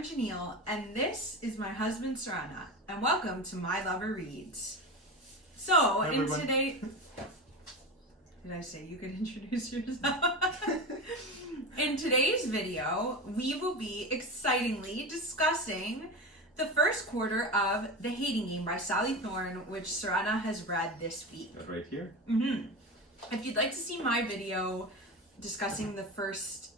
I'm Janille, and this is my husband Sourena, and welcome to My Lover Reads. So, Hi, in everyone. today... Did I say you could introduce yourself? In today's video, we will be excitingly discussing the first quarter of The Hating Game by Sally Thorne, which Sourena has read this week. That right here. If you'd like to see my video discussing the first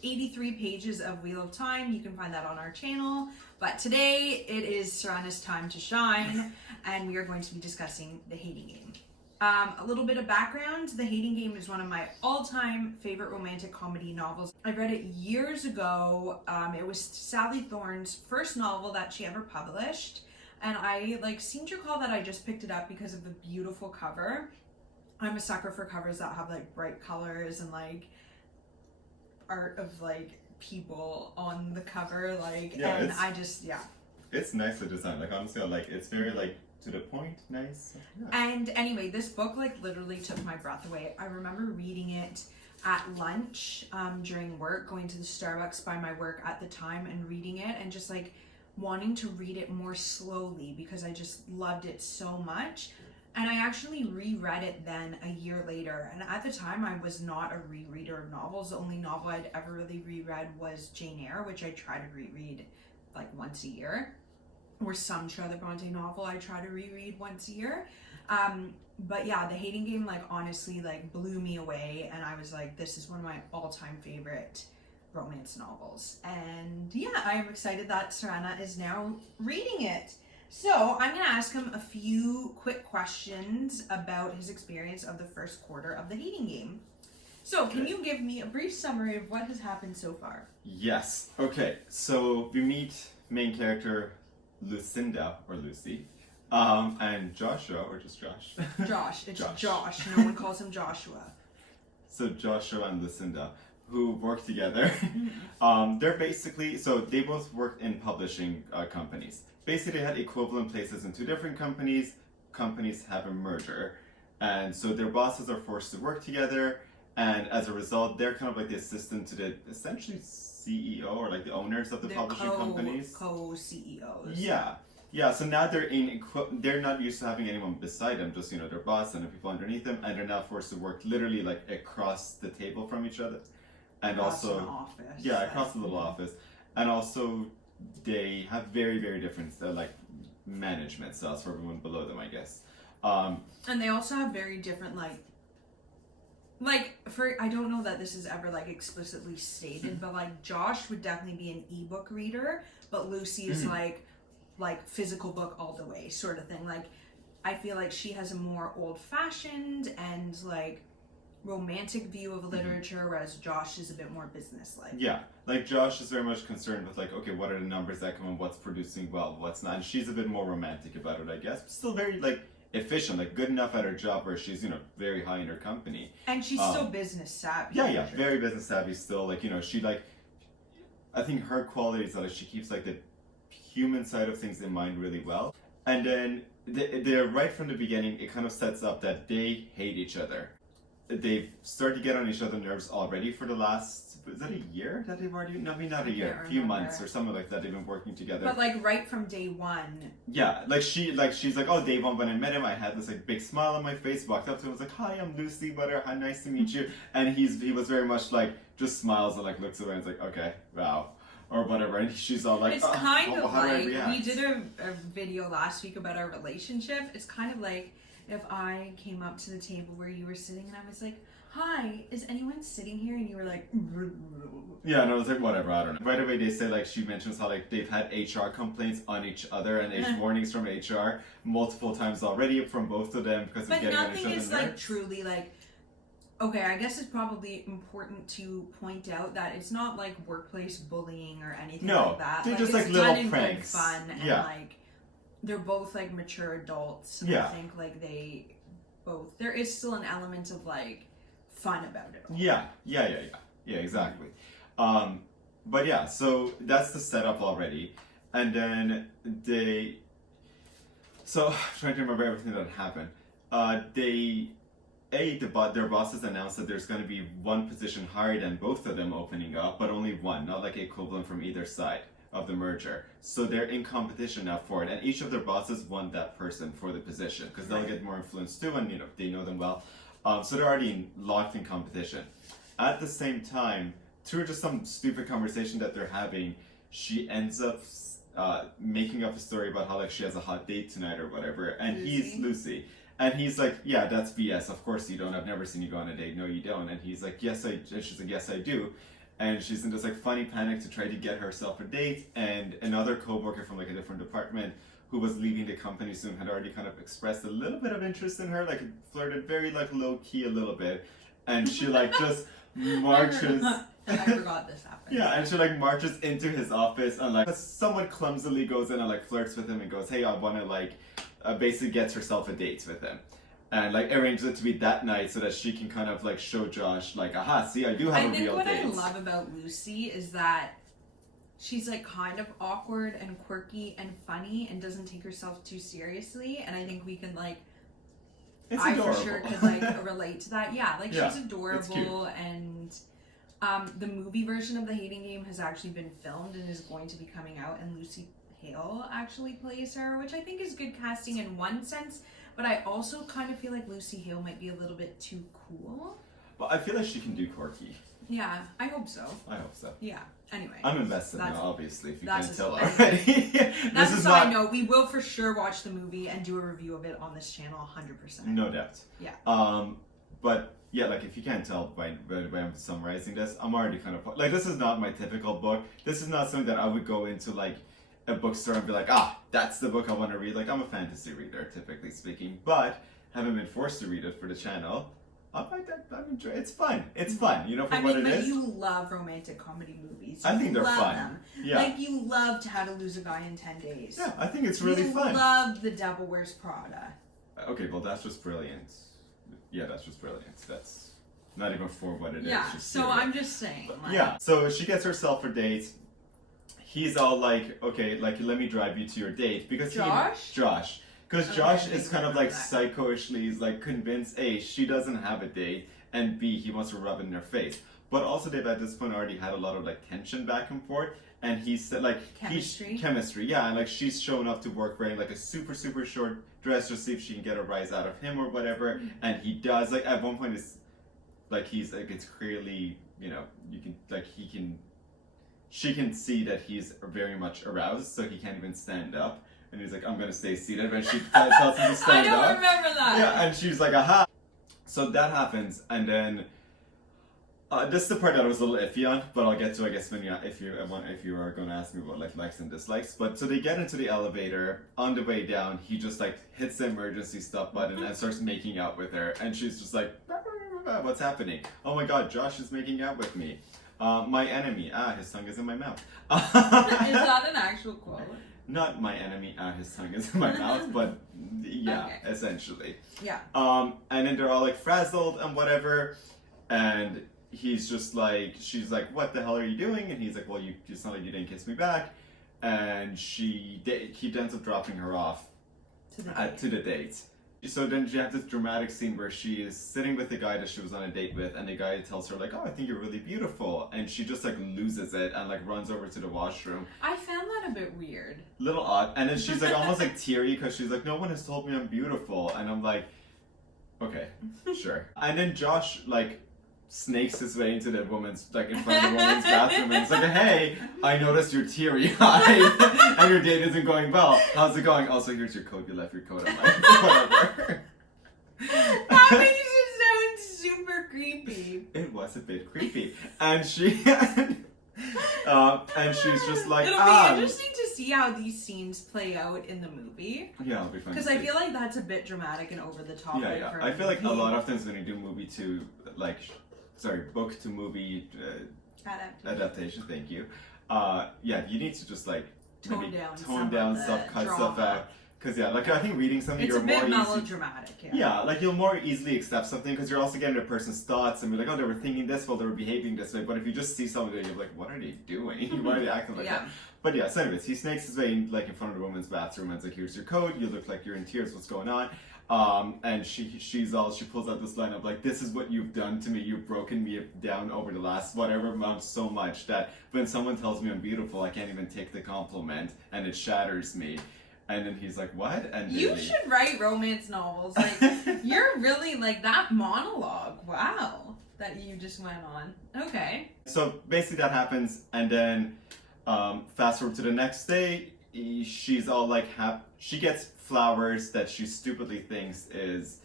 83 pages of Wheel of Time, you can find that on our channel. But today, it is Sorena's time to shine, and we are going to be discussing The Hating Game. A little bit of background, The Hating Game is one of my all-time favorite romantic comedy novels. I read it years ago. It was Sally Thorne's first novel that she ever published, and I seem to recall that I just picked it up because of the beautiful cover. I'm a sucker for covers that have bright colors and art of people on the cover, It's nicely designed. Honestly, it's very to the point, nice. Yeah. And anyway, this book literally took my breath away. I remember reading it at lunch during work, going to the Starbucks by my work at the time and reading it, and just wanting to read it more slowly because I just loved it so much. And I actually reread it then a year later. And at the time, I was not a rereader of novels. The only novel I'd ever really reread was Jane Eyre, which I try to reread once a year. Or some Charlotte Bronte novel I try to reread once a year. But yeah, The Hating Game honestly blew me away. And I was this is one of my all-time favorite romance novels. And yeah, I am excited that Sourena is now reading it. So I'm going to ask him a few quick questions about his experience of the first quarter of The Hating Game. So can you give me a brief summary of what has happened so far? Yes. Okay. So we meet main character Lucinda, or Lucy, and Joshua, or just Josh. Josh. It's Josh. No one calls him Joshua. So Joshua and Lucinda, who work together. They're basically, so they both work in publishing companies. Basically, they had equivalent places in two different companies. Companies have a merger. And so their bosses are forced to work together. And as a result, they're kind of the assistant to the essentially CEO or the owners of the publishing companies. Co-CEOs. Yeah. Yeah, so now they're not used to having anyone beside them, just, their boss and the people underneath them. And they're now forced to work literally across the table from each other. And across also, an office. Yeah, across the little office. And also, they have very, very different management styles for everyone below them, I guess. And they also have very different I don't know that this is ever explicitly stated, but Josh would definitely be an ebook reader, but Lucy is physical book all the way sort of thing. I feel she has a more old-fashioned and romantic view of literature, whereas Josh is a bit more business-like. Yeah, Josh is very much concerned with okay, what are the numbers that come in, what's producing well, what's not, and she's a bit more romantic about it, I guess, but still very efficient, good enough at her job where she's very high in her company, and she's still business savvy. Yeah, very business savvy still. She I think her quality is that she keeps the human side of things in mind really well, and then they're right from the beginning. It kind of sets up that they hate each other. They've started to get on each other's nerves already for the last, is that a year that they've already, no, maybe not a year, a few months or something like that, they've been working together. But right from day one. Yeah, she's oh, day one when I met him, I had this big smile on my face, walked up to him, was hi, I'm Lucy, how nice to meet you. And he was very much just smiles and looks away and is okay, wow. Or whatever, and she's all it's kind of how do I react? We did a video last week about our relationship. It's kind of if I came up to the table where you were sitting and I was hi, is anyone sitting here? And you were yeah, and I was whatever, I don't know. Right away they say she mentions how they've had HR complaints on each other and warnings from HR multiple times already from both of them because of getting on each other's nerves. But nothing is truly okay, I guess it's probably important to point out that it's not workplace bullying or anything like that. They're just it's little done in pranks. Good fun and they're both mature adults. And I think they both, there is still an element of fun about it all. Yeah, exactly. But yeah, so that's the setup already, and then so I'm trying to remember everything that happened. Their bosses announced that there's going to be one position higher than both of them opening up, but only one, not equivalent from either side. of the merger. So they're in competition now for it, and each of their bosses want that person for the position because they'll get more influence too, and they know them well. So they're already locked in competition. At the same time, through just some stupid conversation that they're having, she ends up making up a story about how like she has a hot date tonight or whatever, and he's Lucy. And he's like, yeah, that's BS. Of course you don't. I've never seen you go on a date. No, you don't. And he's like, yes, I. And she's like, yes, I do. And she's in this like funny panic to try to get herself a date. And another co-worker from like a different department who was leaving the company soon had already kind of expressed a little bit of interest in her, like flirted very like low key a little bit. And she like just marches. I forgot this happened. Yeah, and she like marches into his office and like someone clumsily goes in and like flirts with him and goes, hey, I want to like basically gets herself a date with him. And like arranges it to be that night so that she can kind of like show Josh like, aha, see, I do have a real date. I think what I love about Lucy is that she's like kind of awkward and quirky and funny and doesn't take herself too seriously, and I think we can like it's I adorable. for sure could like relate to that. Yeah, like yeah, she's adorable, and the movie version of The Hating Game has actually been filmed and is going to be coming out, and Lucy Hale actually plays her, which I think is good casting in one sense, but I also kind of feel like Lucy Hale might be a little bit too cool. But I feel like she can do quirky. Yeah, I hope so. I hope so. Yeah. Anyway. I'm invested now, obviously, if you can't tell side. already. That's a side note. We will for sure watch the movie and do a review of it on this channel 100%. No doubt. Yeah. But yeah, like if you can't tell by I'm summarizing this, I'm already kind of like, this is not my typical book. This is not something that I would go into like a bookstore and be like, that's the book I want to read. Like, I'm a fantasy reader, typically speaking, but having been forced to read it for the channel, I'm enjoying. It's fun. It's fun, you know, for what it is. You love romantic comedy movies. I think they're fun. Them. Yeah. Like, you loved How to Lose a Guy in 10 Days. Yeah, I think it's really fun. You love The Devil Wears Prada. Okay, well, that's just brilliant. Yeah, that's just brilliant. That's not even for what it is. Yeah, just so I'm just saying. But, like, yeah, so she gets herself a date. He's all like, okay, like, let me drive you to your date. Because Josh. Because Josh is kind of like psycho-ishly, he's like convinced, A, she doesn't have a date, and B, he wants to rub it in her face. But also they've at this point already had a lot of like tension back and forth, and he's said like chemistry, yeah, and like she's showing up to work wearing like a super short dress to see if she can get a rise out of him or whatever, and he does. Like at one point it's like he's like, it's clearly, you know, you can like she can see that he's very much aroused, so he can't even stand up. And he's like, I'm going to stay seated. And she tells him to stand up. I don't remember that. Yeah, and she's like, aha. So that happens. And then, this is the part that I was a little iffy on, but I'll get to, I guess, when if you are going to ask me about like likes and dislikes. But so they get into the elevator. On the way down, he just like hits the emergency stop button and starts making out with her. And she's just like, what's happening? Oh my God, Josh is making out with me. My enemy. His tongue is in my mouth. Is that an actual quote? Not my enemy, his tongue is in my mouth, but yeah, okay. Essentially. Yeah. And then they're all like frazzled and whatever, and he's just like, she's like, what the hell are you doing? And he's like, well, it's not like you didn't kiss me back. And he ends up dropping her off to the date. So then you have this dramatic scene where she is sitting with the guy that she was on a date with, and the guy tells her like, oh, I think you're really beautiful, and she just like loses it and like runs over to the washroom. I found that a bit weird. Little odd. And then she's like almost like teary because she's like, no one has told me I'm beautiful, and I'm like, okay, sure. And then Josh like snakes his way into the woman's, like in front of the woman's bathroom, and he's like, hey, I noticed you're teary-eyed and your date isn't going well. How's it going? Also, here's your coat. You left your coat on my whatever. That makes it sound super creepy. It was a bit creepy. And she and she's just like, it'll be interesting to see how these scenes play out in the movie. Yeah, it'll be fun. Because I feel like that's a bit dramatic and over the top. Yeah. I feel like a lot of times when you do book to movie adaptation. Thank you. You need to just like tone down stuff, cut stuff out. Because like I think reading something, it's you're more melodramatic. Yeah, like you'll more easily accept something because you're also getting a person's thoughts and be like, oh, they were thinking this while they were behaving this way. But if you just see somebody, you're like, what are they doing? Why are they acting like that? But yeah, so anyways, he snakes his way in, like in front of the woman's bathroom and it's like, here's your coat. You look like you're in tears. What's going on? And she pulls out this line of like, this is what you've done to me. You've broken me down over the last whatever amount so much that when someone tells me I'm beautiful, I can't even take the compliment and it shatters me. And then he's like, what? And you should write romance novels. Like, you're really like that monologue. Wow. That you just went on. Okay. So basically that happens, and then fast forward to the next day, she's all like, she gets flowers that she stupidly thinks is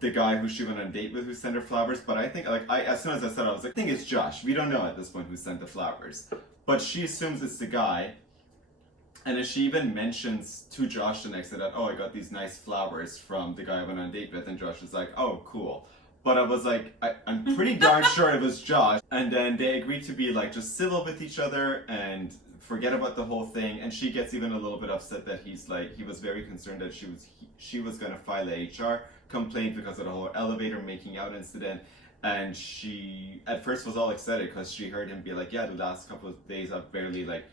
the guy who she went on a date with who sent her flowers. But I think, as soon as I said it, I was like, I think it's Josh. We don't know at this point who sent the flowers. But she assumes it's the guy. And then she even mentions to Josh the next day that, oh, I got these nice flowers from the guy I went on a date with. And Josh is like, oh, cool. But I was like, I'm pretty darn sure it was Josh. And then they agreed to be like just civil with each other and forget about the whole thing. And she gets even a little bit upset that he was very concerned that she was going to file a HR complaint because of the whole elevator making out incident. And she at first was all excited because she heard him be like, yeah, the last couple of days I've barely like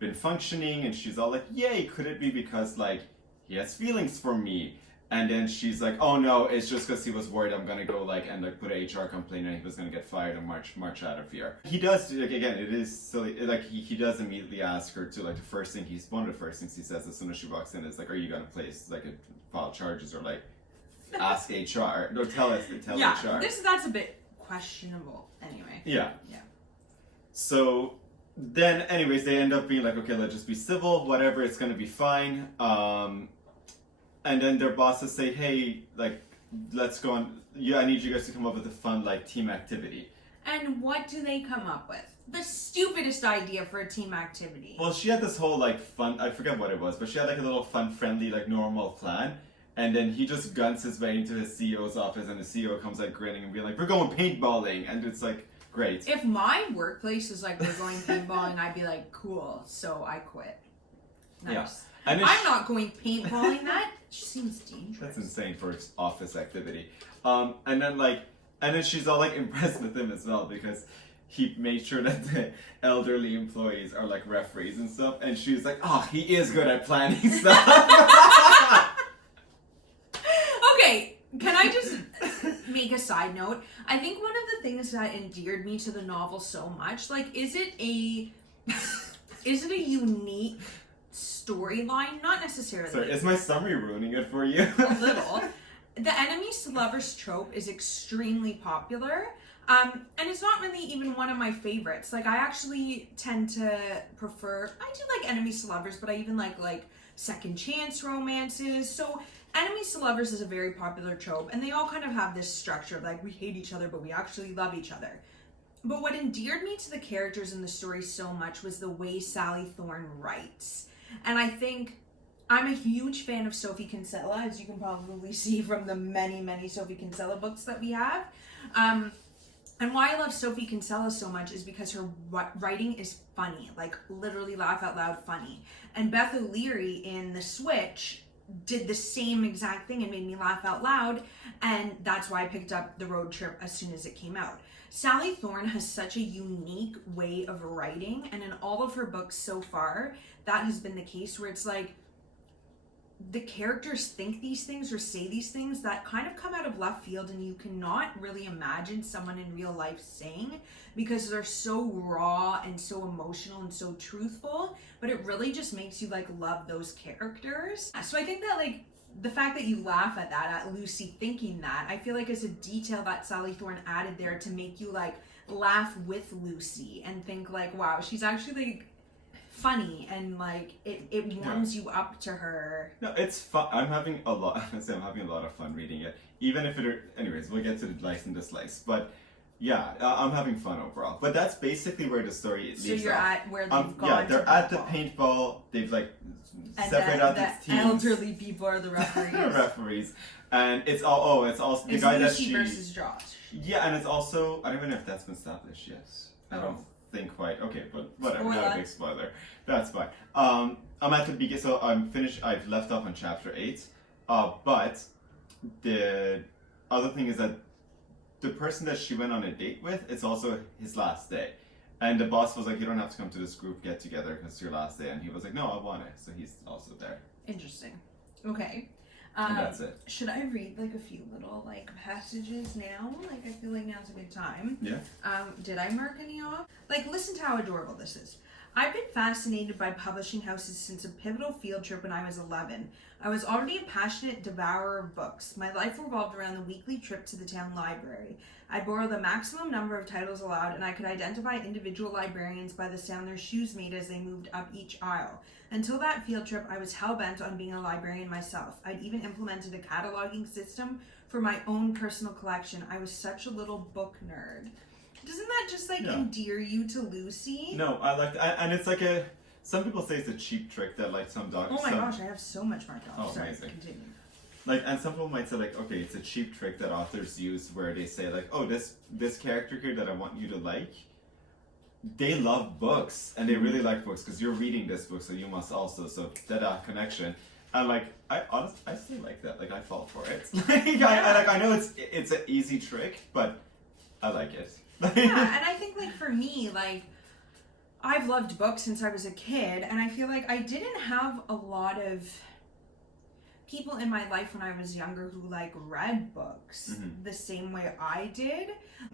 been functioning. And she's all like, yay, could it be because like he has feelings for me? And then she's like, oh no, it's just because he was worried I'm gonna go like and like put an HR complaint and he was gonna get fired and march out of here. He does, like, again, it is silly, like he does immediately ask her to, like, one of the first things he says as soon as she walks in is like, are you gonna file charges or like ask HR? No, tell HR. That's a bit questionable anyway. Yeah. Yeah. So then anyways, they end up being like, okay, let's just be civil, whatever, it's gonna be fine. And then their bosses say, hey, like, let's go on. Yeah, I need you guys to come up with a fun, like, team activity. And what do they come up with? The stupidest idea for a team activity. Well, she had this whole, like, fun, I forget what it was, but she had, like, a little fun, friendly, like, normal plan. And then he just guns his way into his CEO's office, and the CEO comes, like, grinning and being like, we're going paintballing. And it's like, great. If my workplace is like, we're going paintballing, I'd be like, cool, so I quit. Nice. Yeah. I'm not going paintballing. That seems dangerous. That's insane for its office activity. And then she's all like impressed with him as well because he made sure that the elderly employees are like referees and stuff. And she's like, oh, he is good at planning stuff. Okay, can I just make a side note? I think one of the things that endeared me to the novel so much, like, is it a unique storyline? Not necessarily. Sorry, is my summary ruining it for you? A little. The enemies to lovers trope is extremely popular, and it's not really even one of my favorites. Like, I actually tend to prefer, I do like enemies to lovers, but I even like second chance romances. So enemies to lovers is a very popular trope, and they all kind of have this structure of like, we hate each other, but we actually love each other. But what endeared me to the characters in the story so much was the way Sally Thorne writes. And I think I'm a huge fan of Sophie Kinsella, as you can probably see from the many, many Sophie Kinsella books that we have. And why I love Sophie Kinsella so much is because her writing is funny, like literally laugh out loud funny. And Beth O'Leary in The Switch did the same exact thing and made me laugh out loud. And that's why I picked up The Road Trip as soon as it came out. Sally Thorne has such a unique way of writing, and in all of her books so far, that has been the case where it's like the characters think these things or say these things that kind of come out of left field, and you cannot really imagine someone in real life saying, because they're so raw and so emotional and so truthful, but it really just makes you like love those characters. So I think that like the fact that you laugh at that, at Lucy thinking that, I feel like is a detail that Sally Thorne added there to make you like laugh with Lucy and think like, wow, she's actually like funny, and like it warms you up to her. No, it's fun. I'm having a lot of fun reading it. Even if anyways, we'll get to the likes and dislikes, but yeah, I'm having fun overall. But that's basically where the story leaves off. So you're at where they've gone. Yeah, they're to at the paintball. They've like and separated out the these teams. elderly people are the referees. Referees, and it's also the guy that she versus Josh. Yeah, and it's also, I don't even know if that's been established. Yes, I don't think quite. Okay, but whatever. Not a big spoiler. That's fine. I'm at the beginning, so I'm finished. I've left off on chapter 8. But the other thing is that the person that she went on a date with, it's also his last day. And the boss was like, you don't have to come to this group get together because it's your last day. And he was like, no, I want it. So he's also there. Interesting. Okay. And that's it. Should I read like a few little like passages now? Like I feel like now's a good time. Yeah. Did I mark any off? Like listen to how adorable this is. I've been fascinated by publishing houses since a pivotal field trip when I was 11. I was already a passionate devourer of books. My life revolved around the weekly trip to the town library. I'd borrow the maximum number of titles allowed, and I could identify individual librarians by the sound their shoes made as they moved up each aisle. Until that field trip, I was hell-bent on being a librarian myself. I'd even implemented a cataloging system for my own personal collection. I was such a little book nerd. Doesn't that just endear you to Lucy? No, I like that. And it's like some people say it's a cheap trick that like some dogs. Oh my gosh, I have so much marked off. Oh, sorry, amazing. Continue. Like, and some people might say like, okay, it's a cheap trick that authors use where they say like, oh, this character here that I want you to like, they love books and they really like books because you're reading this book, so you must also. So that connection. And like, I still like that. Like, I fall for it. I know it's an easy trick, but I like it. Yeah, and I think like for me, like I've loved books since I was a kid, and I feel like I didn't have a lot of people in my life when I was younger who like read books the same way I did.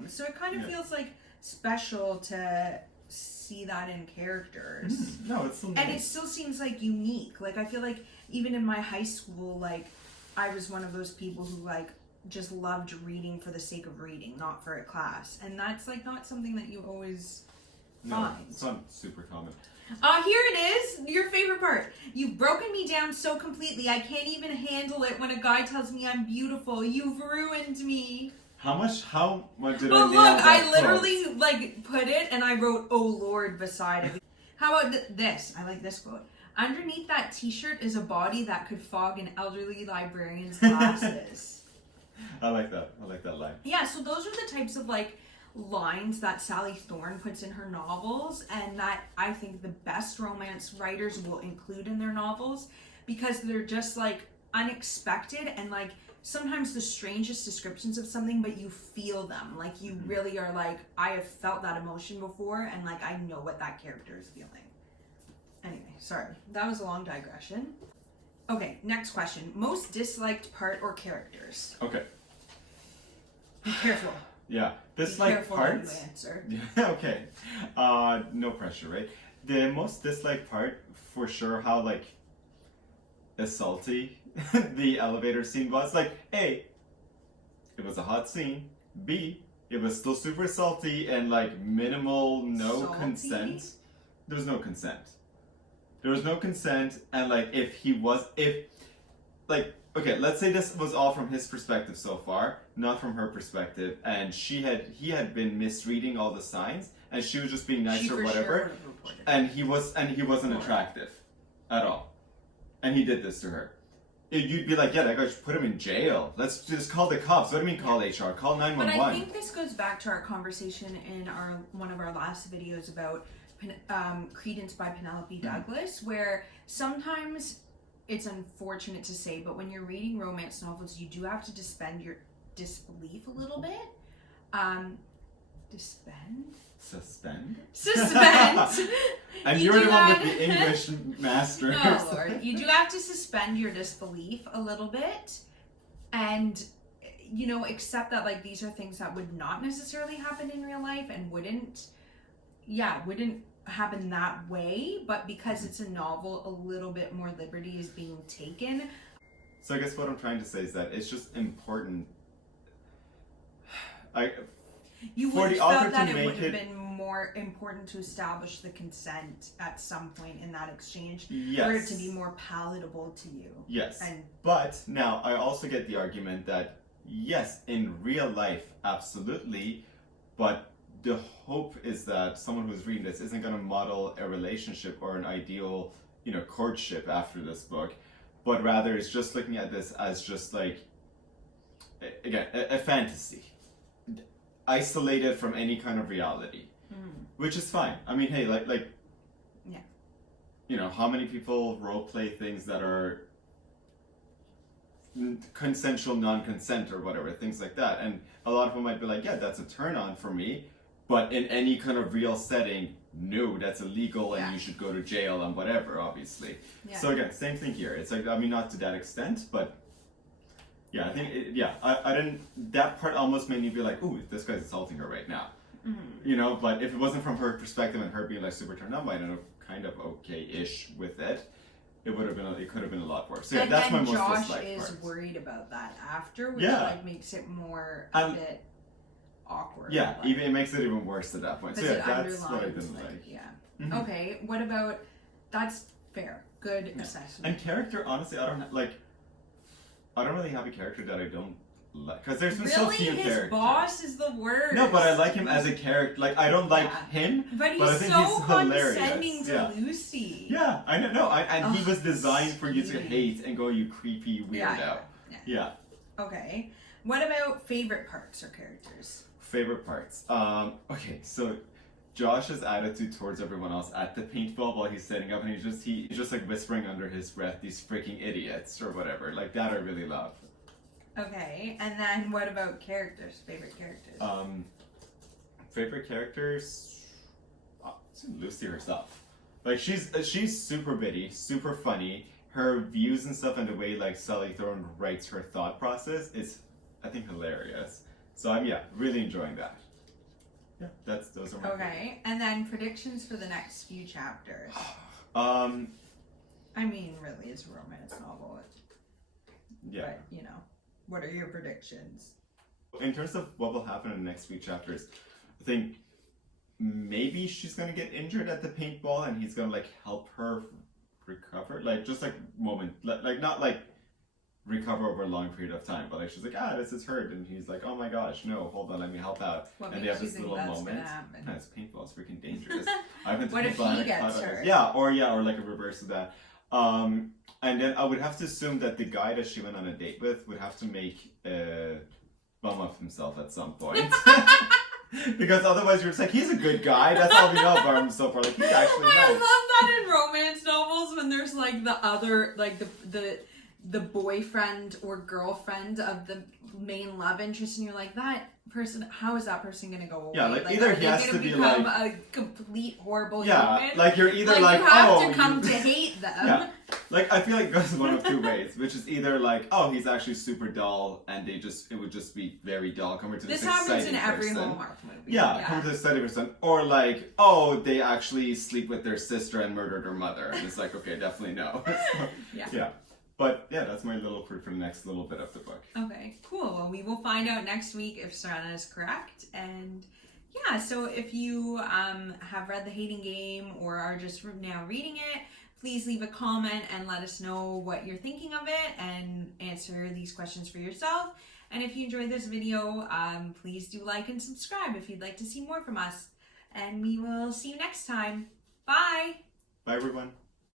So it kind of feels like special to see that in characters. No, it's still nice. And it still seems like unique. Like I feel like even in my high school, like I was one of those people who like just loved reading for the sake of reading, not for a class. And that's like not something that you always find. It's not super common. Here it is, your favorite part. You've broken me down so completely, I can't even handle it when a guy tells me I'm beautiful. You've ruined me. How much did But I look, I literally like put it and I wrote, "Oh Lord," beside it. How about this? I like this quote. Underneath that t-shirt is a body that could fog an elderly librarian's glasses. I like that line. Yeah, so those are the types of like lines that Sally Thorne puts in her novels, and that I think the best romance writers will include in their novels, because they're just like unexpected and like sometimes the strangest descriptions of something, but you feel them. Like you really are like, I have felt that emotion before, and like I know what that character is feeling. Anyway, sorry, that was a long digression. Okay, next question. Most disliked part or characters? Okay. Be careful. Yeah. Disliked parts? You answer. Yeah, okay. No pressure, right? The most disliked part, for sure, how like assaulty the elevator scene was. Like, A, it was a hot scene. B, it was still super salty and like minimal, no consent. There was no consent. There was no consent, and like okay, let's say this was all from his perspective so far, not from her perspective, and he had been misreading all the signs, and she was just being nice or whatever, and he wasn't attractive at all, and he did this to her. You'd be like, yeah, that guy should put him in jail. Let's just call the cops. What do you mean call HR? Call 911. But I think this goes back to our conversation in one of our last videos about Credence by Penelope Douglas, where sometimes it's unfortunate to say, but when you're reading romance novels, you do have to suspend your disbelief a little bit. Suspend? And you're the one with the English master. Oh Lord, you do have to suspend your disbelief a little bit, and accept that like these are things that would not necessarily happen in real life and wouldn't happen that way, but because it's a novel, a little bit more liberty is being taken. So I guess what I'm trying to say is that it's just important. You would have felt that it would have been more important to establish the consent at some point in that exchange, for it to be more palatable to you. Yes, but now I also get the argument that yes, in real life, absolutely, but the hope is that someone who's reading this isn't going to model a relationship or an ideal, courtship after this book, but rather is just looking at this as just like, again, a fantasy, isolated from any kind of reality, which is fine. I mean, hey, how many people role play things that are consensual, non-consent, or whatever, things like that, and a lot of them might be like, yeah, that's a turn on for me. But in any kind of real setting, no, that's illegal and you should go to jail and whatever, obviously. Yeah. So again, same thing here. It's like, I mean, not to that extent, but Yeah, I think, I didn't, that part almost made me be like, ooh, this guy's assaulting her right now. You know, but if it wasn't from her perspective and her being like super turned on by it and kind of okay-ish with it, it could have been a lot worse. So yeah, that's my most disliked part. Josh is worried about that after, which like makes it more a bit awkward. Yeah, like, even it makes it even worse at that point. So yeah, that's what I didn't like. Yeah. Okay, what about, that's fair. Good assessment. And character, honestly, I don't really have a character that I don't like, because there's been so few characters. His boss is the worst. No, but I like him as a character. Like, I don't like him, but I think so he's hilarious. condescending to Lucy. Yeah, I don't know. And he was designed for you to hate and go, you creepy weirdo. Yeah. Okay. What about favorite parts or characters? Favorite parts. Okay, so Josh's attitude towards everyone else at the paintball while he's setting up, and he's just like whispering under his breath, "These freaking idiots," or whatever. Like that, I really love. Okay, and then what about characters? Favorite characters? Favorite characters. It's Lucy herself. Like she's super bitty, super funny. Her views and stuff, and the way like Sally Thorne writes her thought process is, I think, hilarious. So I'm really enjoying that. Yeah, those are my okay, and then predictions for the next few chapters. I mean, really, it's a romance novel. Yeah. But, you know, what are your predictions? In terms of what will happen in the next few chapters, I think maybe she's gonna get injured at the paintball, and he's gonna like help her recover, like just like like not like recover over a long period of time, but like she's like, this is hurt, and he's like, oh my gosh, no, hold on, let me help out. What and they have this little moment. No, it's paintball, it's freaking dangerous. I've been to what if he gets hurt? Or like a reverse of that. And then I would have to assume that the guy that she went on a date with would have to make a bum of himself at some point. Because otherwise you're just like, he's a good guy, that's all we know about him so far, like he's actually nice. I love that in romance novels when there's like the other, like the boyfriend or girlfriend of the main love interest, and you're like, that person, how is that person gonna go away? Yeah, like either he has to be like a complete horrible human. Like you're either like you have to come to hate them. Yeah. Like I feel like it goes one of two ways, which is either like, he's actually super dull, and it would just be very dull compared to this exciting person. This happens in every Hallmark movie. Yeah, compared to this exciting person. Or like, they actually sleep with their sister and murdered her mother, and it's like, okay, definitely no. So, yeah. But yeah, that's my little proof for the next little bit of the book. Okay, cool. Well, we will find out next week if Sourena is correct. And yeah, so if you have read The Hating Game or are just now reading it, please leave a comment and let us know what you're thinking of it and answer these questions for yourself. And if you enjoyed this video, please do like and subscribe if you'd like to see more from us. And we will see you next time. Bye! Bye, everyone.